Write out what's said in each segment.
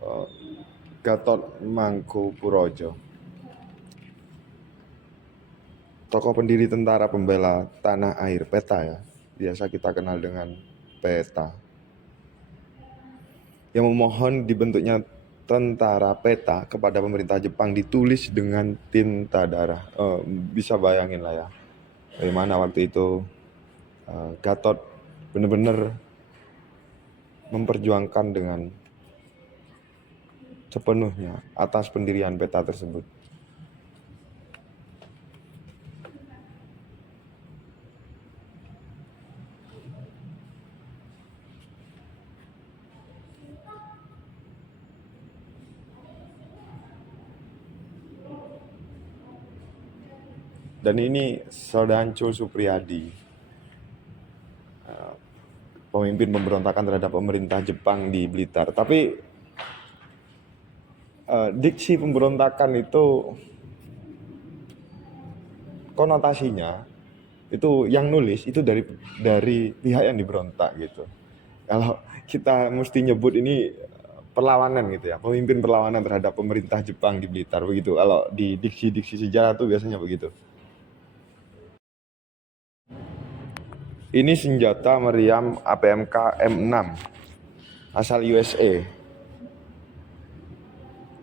eh, Gatot Mangkupurojo, tokoh pendiri Tentara Pembela Tanah Air, PETA ya, biasa kita kenal dengan PETA, yang memohon dibentuknya tentara PETA kepada pemerintah Jepang ditulis dengan tinta darah. Bisa bayangin lah ya, bagaimana waktu itu Gatot benar-benar memperjuangkan dengan sepenuhnya atas pendirian PETA tersebut. Dan ini Sodanco Supriyadi, pemimpin pemberontakan terhadap pemerintah Jepang di Blitar. Tapi diksi pemberontakan itu konotasinya itu yang nulis itu dari pihak yang diberontak gitu. Kalau kita mesti nyebut ini perlawanan gitu ya, pemimpin perlawanan terhadap pemerintah Jepang di Blitar begitu. Kalau di diksi-diksi sejarah tuh biasanya begitu. Ini senjata meriam APMK M6 asal USA,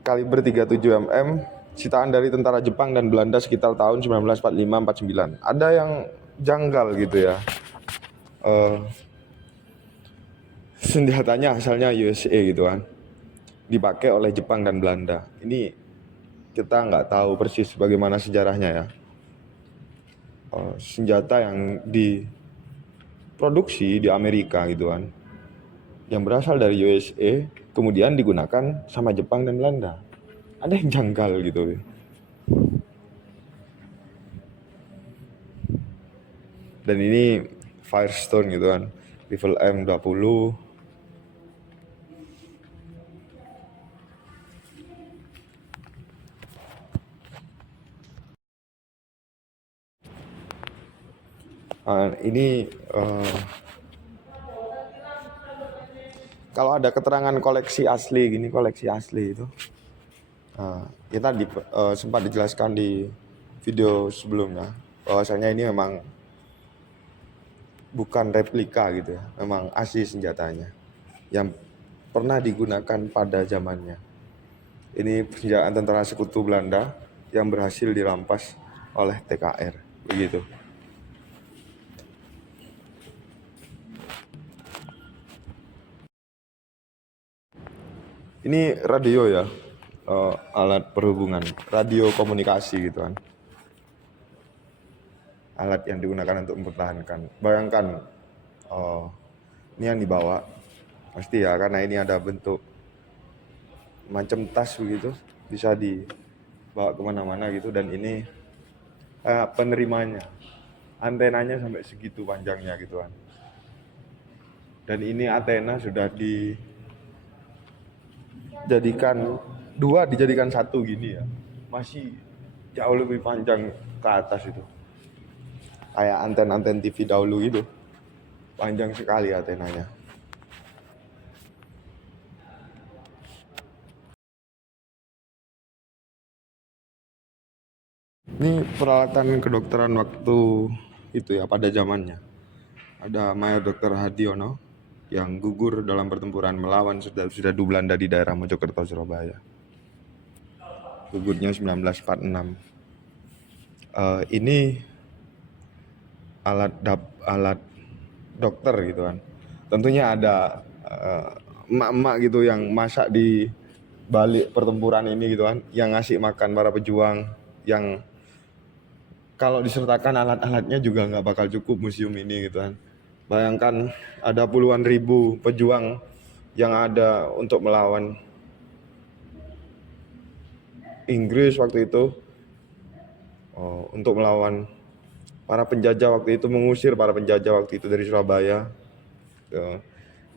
kaliber 37 mm, sitaan dari tentara Jepang dan Belanda sekitar tahun 1945-49. Ada yang janggal gitu ya. Senjatanya asalnya USA gitu kan, dipakai oleh Jepang dan Belanda. Ini kita nggak tahu persis bagaimana sejarahnya ya. Senjata yang diproduksi di Amerika gitu kan, yang berasal dari USA, kemudian digunakan sama Jepang dan Belanda. Ada yang janggal gitu. Dan ini Firestone gitu kan, level M20. Ini kalau ada keterangan koleksi asli gini, koleksi asli itu kita sempat dijelaskan di video sebelumnya bahwasanya ini memang bukan replika gitu ya, memang asli senjatanya yang pernah digunakan pada zamannya. Ini senjata tentara sekutu Belanda yang berhasil dirampas oleh TKR begitu. Ini radio ya, alat perhubungan, radio komunikasi gitu kan, alat yang digunakan untuk mempertahankan. Bayangkan ini yang dibawa pasti ya, karena ini ada bentuk macam tas begitu, bisa dibawa kemana-mana gitu. Dan ini penerimanya, antenanya sampai segitu panjangnya gitu kan. Dan ini antena sudah dijadikan satu gini ya, masih jauh lebih panjang ke atas itu, kayak anten-anten TV dahulu gitu, panjang sekali antenanya. Ini peralatan kedokteran waktu itu ya, pada zamannya. Ada Mayor Dr. Hadiono yang gugur dalam pertempuran melawan Serdadu Belanda di daerah Mojokerto, Surabaya. Gugurnya 1946. Ini alat dokter gitu kan. Tentunya ada emak-emak gitu yang masak di balik pertempuran ini gitu kan, yang ngasih makan para pejuang, yang kalau disertakan alat-alatnya juga nggak bakal cukup museum ini gitu kan. Bayangkan ada puluhan ribu pejuang yang ada untuk melawan Inggris waktu itu, untuk melawan para penjajah waktu itu, mengusir para penjajah waktu itu dari Surabaya.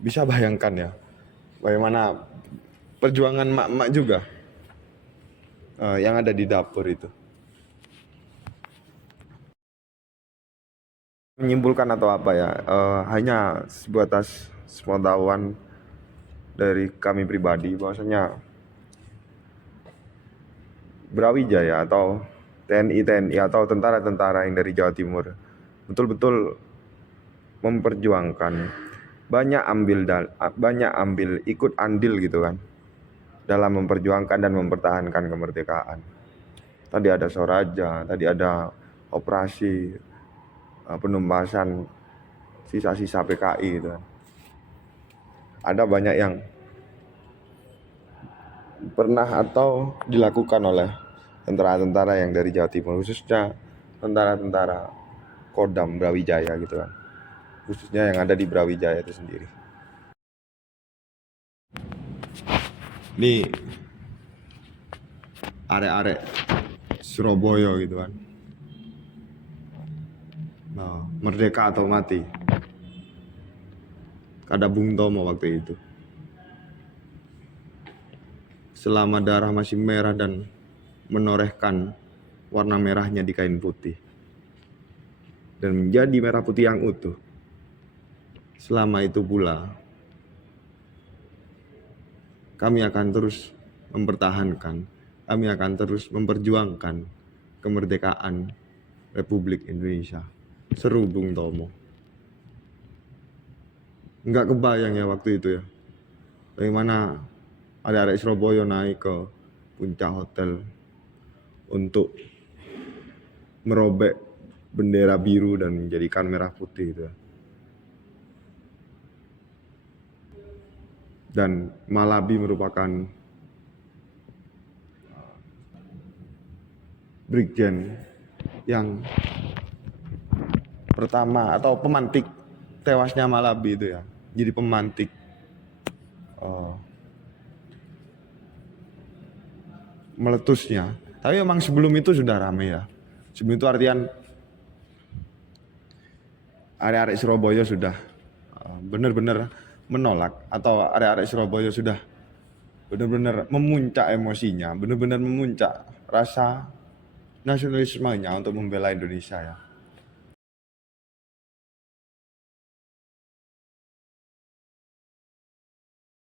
Bisa bayangkan ya, bagaimana perjuangan mak-mak juga yang ada di dapur itu. Menyimpulkan atau apa ya, hanya sebatas pengetahuan dari kami pribadi bahwasanya Brawijaya atau TNI atau tentara-tentara yang dari Jawa Timur betul-betul memperjuangkan, banyak ambil ikut andil gitu kan dalam memperjuangkan dan mempertahankan kemerdekaan. Tadi ada Soraja, tadi ada operasi penumpasan sisa-sisa PKI gitu kan. Ada banyak yang pernah atau dilakukan oleh tentara-tentara yang dari Jawa Timur, khususnya tentara-tentara Kodam Brawijaya gitu kan, khususnya yang ada di Brawijaya itu sendiri. Ini arek-arek Surabaya gitu kan. Nah, merdeka atau mati. Kata Bung Tomo waktu itu. Selama darah masih merah dan menorehkan warna merahnya di kain putih dan menjadi merah putih yang utuh, selama itu pula kami akan terus mempertahankan, kami akan terus memperjuangkan kemerdekaan Republik Indonesia. Seru Bung Tomo. Nggak kebayang ya waktu itu ya, bagaimana ada Surabaya naik ke puncak hotel untuk merobek bendera biru dan menjadikan merah putih itu. Dan Malabi merupakan brigjen yang pertama atau pemantik tewasnya Malabi itu ya. Jadi pemantik meletusnya. Tapi memang sebelum itu sudah ramai ya. Sebelum itu artian arek-arek Surabaya sudah benar-benar menolak, atau arek-arek Surabaya sudah benar-benar memuncak emosinya, benar-benar memuncak rasa nasionalismenya untuk membela Indonesia ya.